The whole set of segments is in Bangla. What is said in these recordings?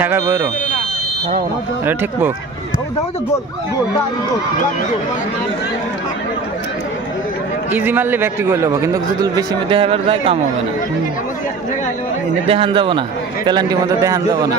ঠেকা বইরো এটা ঠিকবো ইজি মারলে ব্যক্তি করে নেবো কিন্তু যদি বেশি দেখাবার যায় কাম হবে না দেখান যাব না পেলান্টির মধ্যে দেখান যাব না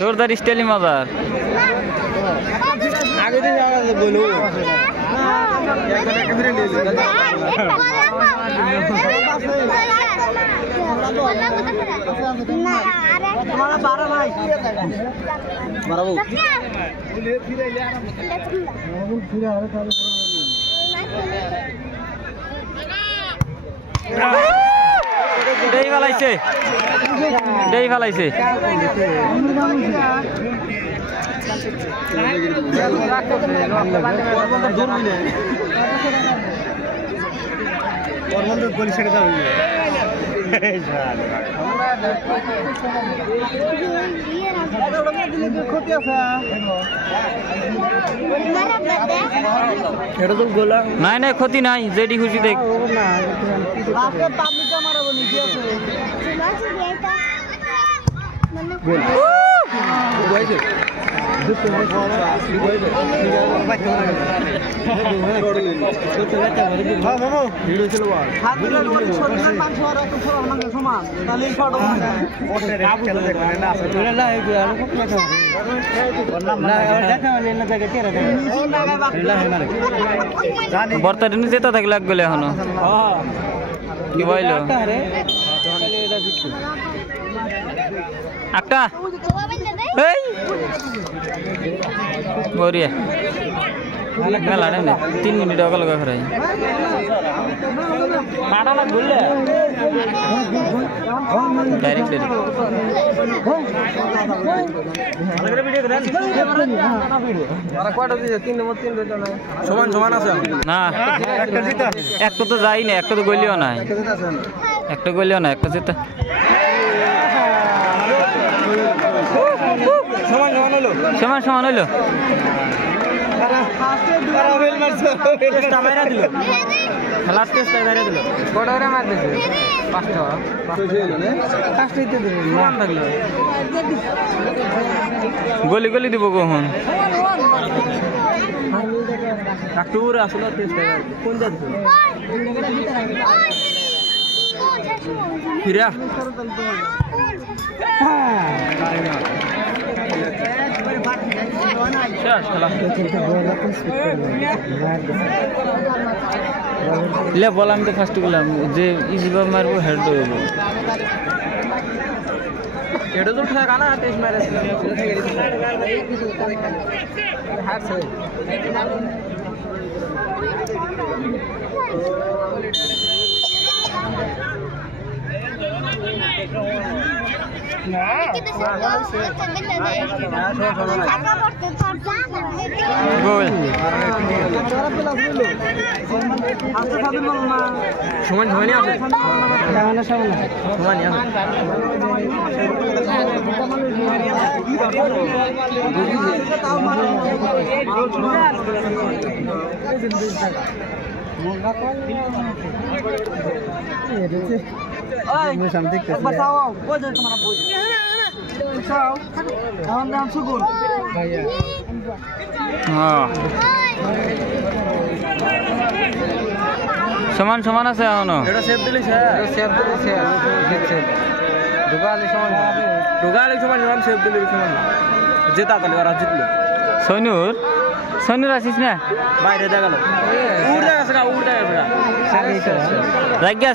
জোরদার স্টাইলি মজার আগে বলো দেই ফেলাইছে নাই নাই ক্ষতি নাই যেটি খুশি দেখ বর্তাটা নিয়ে যেতে থাকলে লাগবে এখনো কি বলল একটা বরিয়া মেলা টাইম 3 মিনিট অকাল খাই ডাইরেক্ট না একটা তো যাই না একটা তো গলিও নাই একটা গলিও না একটা যেটা সমান হইলো গলি গলি দিব কখন ফিরা লে বললাম তো ফার্স্ট বললাম যে ইজিবা মারবো হেড দেব হেড তো ঠিক আছে না টেস্ট মারে হার সে গোল সমান সমানই আছে সমানই আছে সমান সমান আছে এখনো সৈনুর আসিস না বাইরে দেখা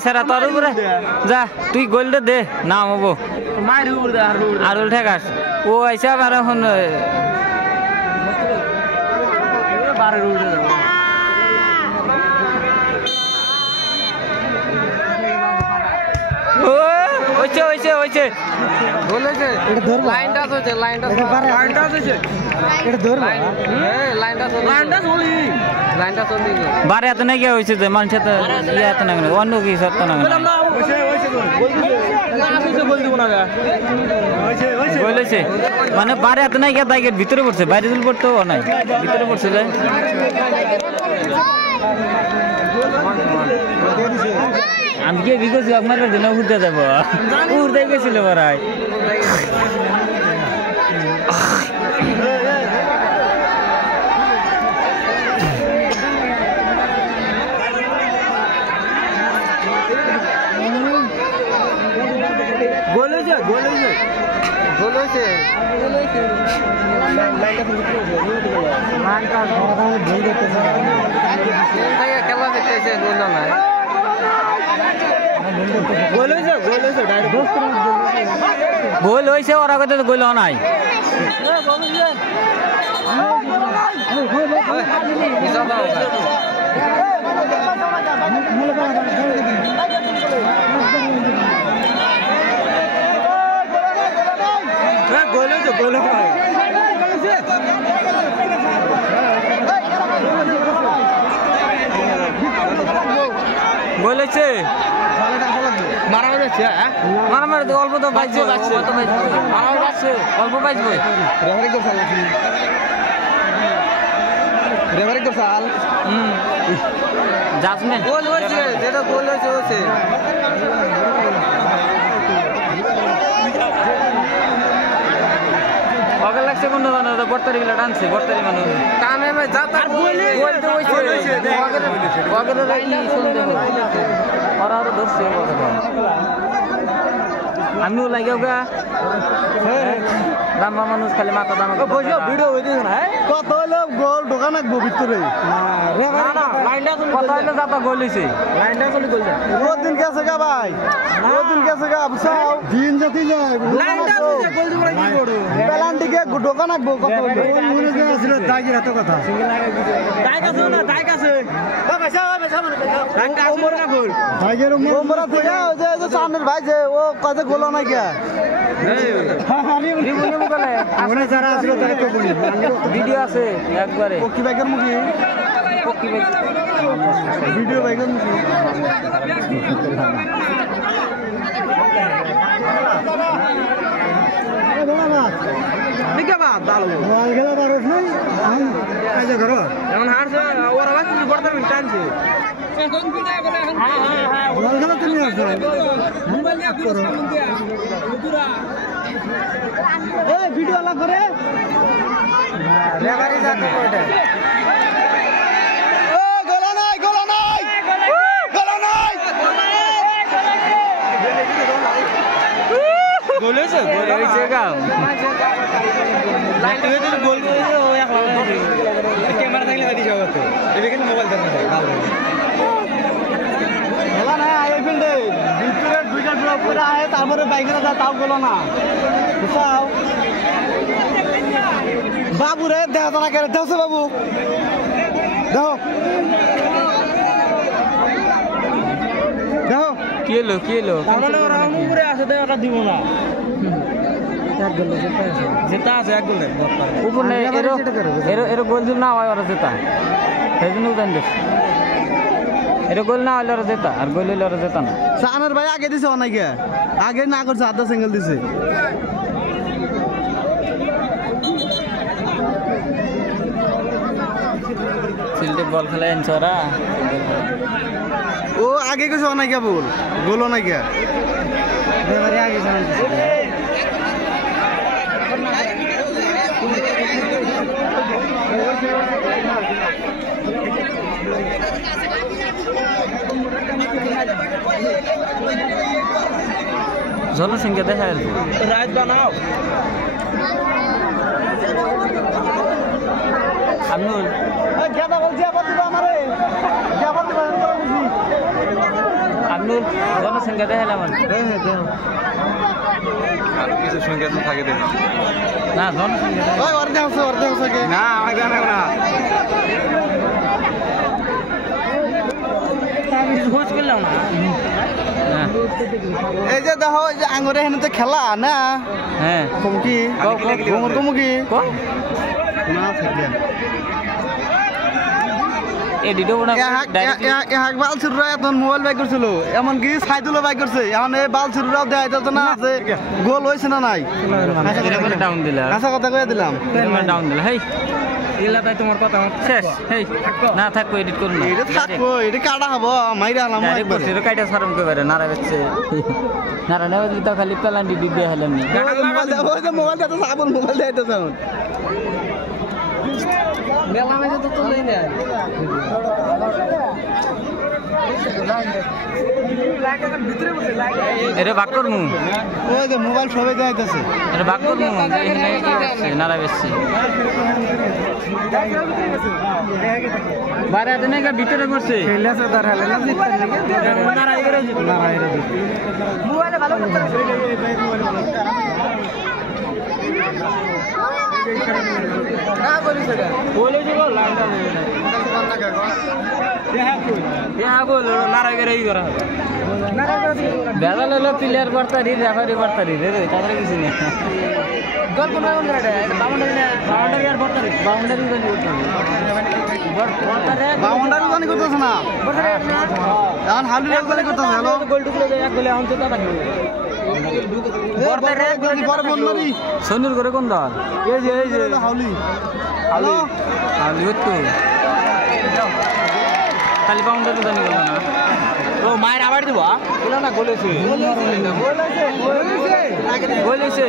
সেরা তোর উপরে যা তুই গোলটা দে নাম হবো আর ঠেকাস ও আইসা আবার এখন হইছে বলেছে এটা ধরবা লাইনটা হচ্ছে লাইনটা হচ্ছে এটা ধরবা লাইনটা চলছে বারে এত নাকি হয়েছে যে মানুষ এত ইয়ে এত না অন্য কি সত্য না বলেছে মানে বারে এত নাকি দাগের ভিতরে পড়ছে বাইরে তুল পড়তেও নাই ভিতরে পড়ছে যে আমি কি বিকোছি আপনার জন্য উঠতে যাবো উঠতে গেছিল বারাই খেলা দেখতেছে বললো না গোল হয়েছে ওরা কথা তো গোল নাই বলেছে মারামারি তো অল্প তো বাজছে অল্প বাজবে জাজমেন্ট গোল হয়েছে যেটা গোল হয়েছে অগল লাগছে কোন জানো তো বর্তারি গুলা টানছে বর্তারি মানুষ কামে মে যাতা গোল তো হইছে অগল রাইনি সন্দেহ ওরা আরো ধরছে আমিও লাগিও গা রাম্মা মানুষ খালি মাথা দাম ভিডিও হইছে না কত হলো গোল ঢোকা নাকবো ভিতরে না লাইনটা কত হইলো যাতা গোল হইছে লাইনটা চলে গোল যায় দিন গেছে গা ভাই দিন গেছে গা বুঝাও দিন যেতে যায় লাইনটা চলে গোল দিবরা কি করো পেনাল্টি কে ঢোকা নাকবো কত হইলো মনে যে ছিল দাগির এত কথা দাগ আছে না দাগ আছে ভাই দাগটা আছে না গোল দাগের ওমরা থেকে যে সামনের ভাই যে ও কত গোল না কে ভিডিও আছে একবারে পক্ষী বাইকের মুখে ভিডিও বাইকের মুখে ভিডিও আলাদা করে ক্যামেরা থাকলে মোবাইল তারপরে বাইকে তাও গেল না বুঝাও বাবু রে দেখো না কেন দেখছো বাবু দেখো দেখো কি এলো আছে ওটা দিব না যেটা আছে এক গোলে উপরে এর গোল না হয় ওরা জেতা সেই জন্য জানি এর গোল না হলে ওরা জেতা আর গোল হলে ওরা জেতা না সানার ভাই আগে দিছে অনেকে আগে না করছে আধা সিঙ্গেল দিছে ফিল্ডে বল খেলা আনছে ওরা ও আগে কিছু অনেকে বল গোল অনেকে আগে জনসংখ্যা দেখা যাবে রাত বানাও আমিনুল আমিনুল জনসংখ্যা দেখালাম কিছু সংখ্যা থাকে দেখি না জনসংখ্যা না আমি জানাবো না হ্যাঁ এই যে দেখো এই যে আঙুরে হেনতে খেলা না হ্যাঁ কমকি ঘুমর কমকি না থাকে এডিটও বনা এক বাল ছুটরা এখন মোবাইল বাইক করছিল এমনকি সাইদুলো বাইক করছে এখন এই বাল ছুটরাও দেয় তো না আছে গোল হয়েছে না নাই ডাউন দিলা আশা কথা কয়ে দিলাম ডাউন দিলা হেই তোমার কথা শেষ হেই না থাকবো এডিট করুন না এটা থাকবো এটা কাটা হবো মাইরা হলাম একবার এটা কাইটা সারম কে করে নারা বেচছে নারা নেওয়া দিত খালি পেলান্ডি দি দিয়ে হলাম নি মোবাইল তো সাবল মোবাইল দেয় তো সাউন্ড মেলা মেজে তো তুললেই না এটা বাক করমু ওই যে মোবাইল সবাই যাইতেছে এটা বাক করমু নারা বেচছে বাইরে দিনে ভিতরে করছে খেলেছে তার হালে না জিততে নারা এগরে মোবাইলে ভালো করতে না বলি সেটা বলে দিব লাইনটা বেড়া লো প্লেয়ার বার্তারি রেফারি বার্তারি রে তাদের কিছু নেই বাউন্ডারি জানি করতেছ না এখন হালু এক জানি করতেছ হ্যালো সনুর করে কোন দল এই যে হাউলি হাউলি হাউলি তো খালি বাউন্ডারি জানি গেল না ও মায়ের আবার দিব না গোলেছে গোলেছে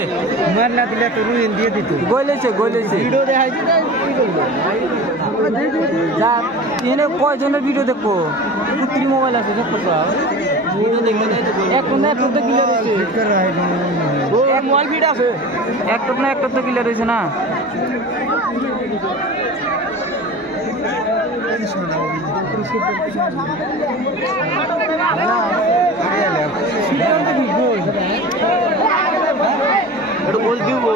মার না দিলে তো রুইন দিয়ে দিত গোলেছে ভিডিও দেখাইছি যা এনে কয়জনের ভিডিও দেখবো পুত্রি মোবাইল আছে দেখো সব ভিডিও দেখলে একটা তো ক্লিয়ার হয়েছে এক মোবাইল ভিডিও আছে একটা তো ক্লিয়ার হয়েছে না গোল দিব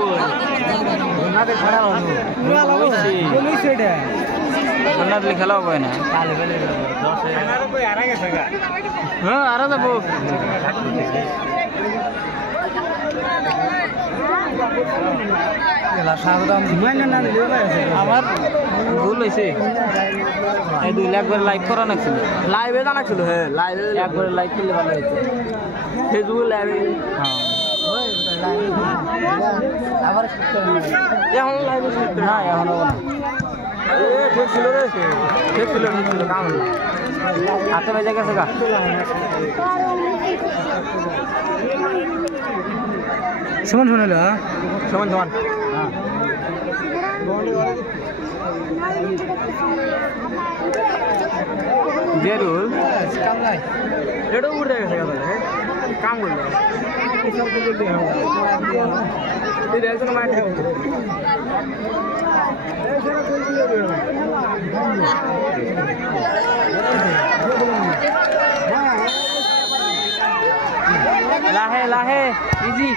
খেলা হবে না হ্যাঁ আর যাবো আমার ভুল হয়েছে এই 2 লাখ করে লাইভ করা নাছিল লাইভে জানা ছিল হ্যাঁ লাইভে একবার লাইভ করলে ভালো হতো ফেসবুক লাইভে হ্যাঁ আবার এখন লাইভে না এখন হবে না ঠিক ছিল কাম হাতে বেজে গেছে গা সমান শুনে লো সমান জেরুল কাম নাই এটা উড়ে গেছে কাম করলো লাহে লাহে ইজি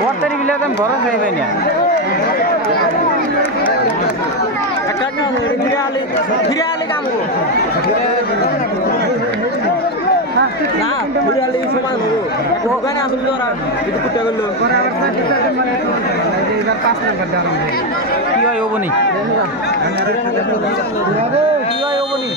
বর্তারি বিলে ভরসা খাইবে না ফিরে আলি কাম না ফিরে আলি সমান হবো ওখানে আসলে ওরা কিছু কুটে করলো কি হয় হবো নি কি হয় হবো নি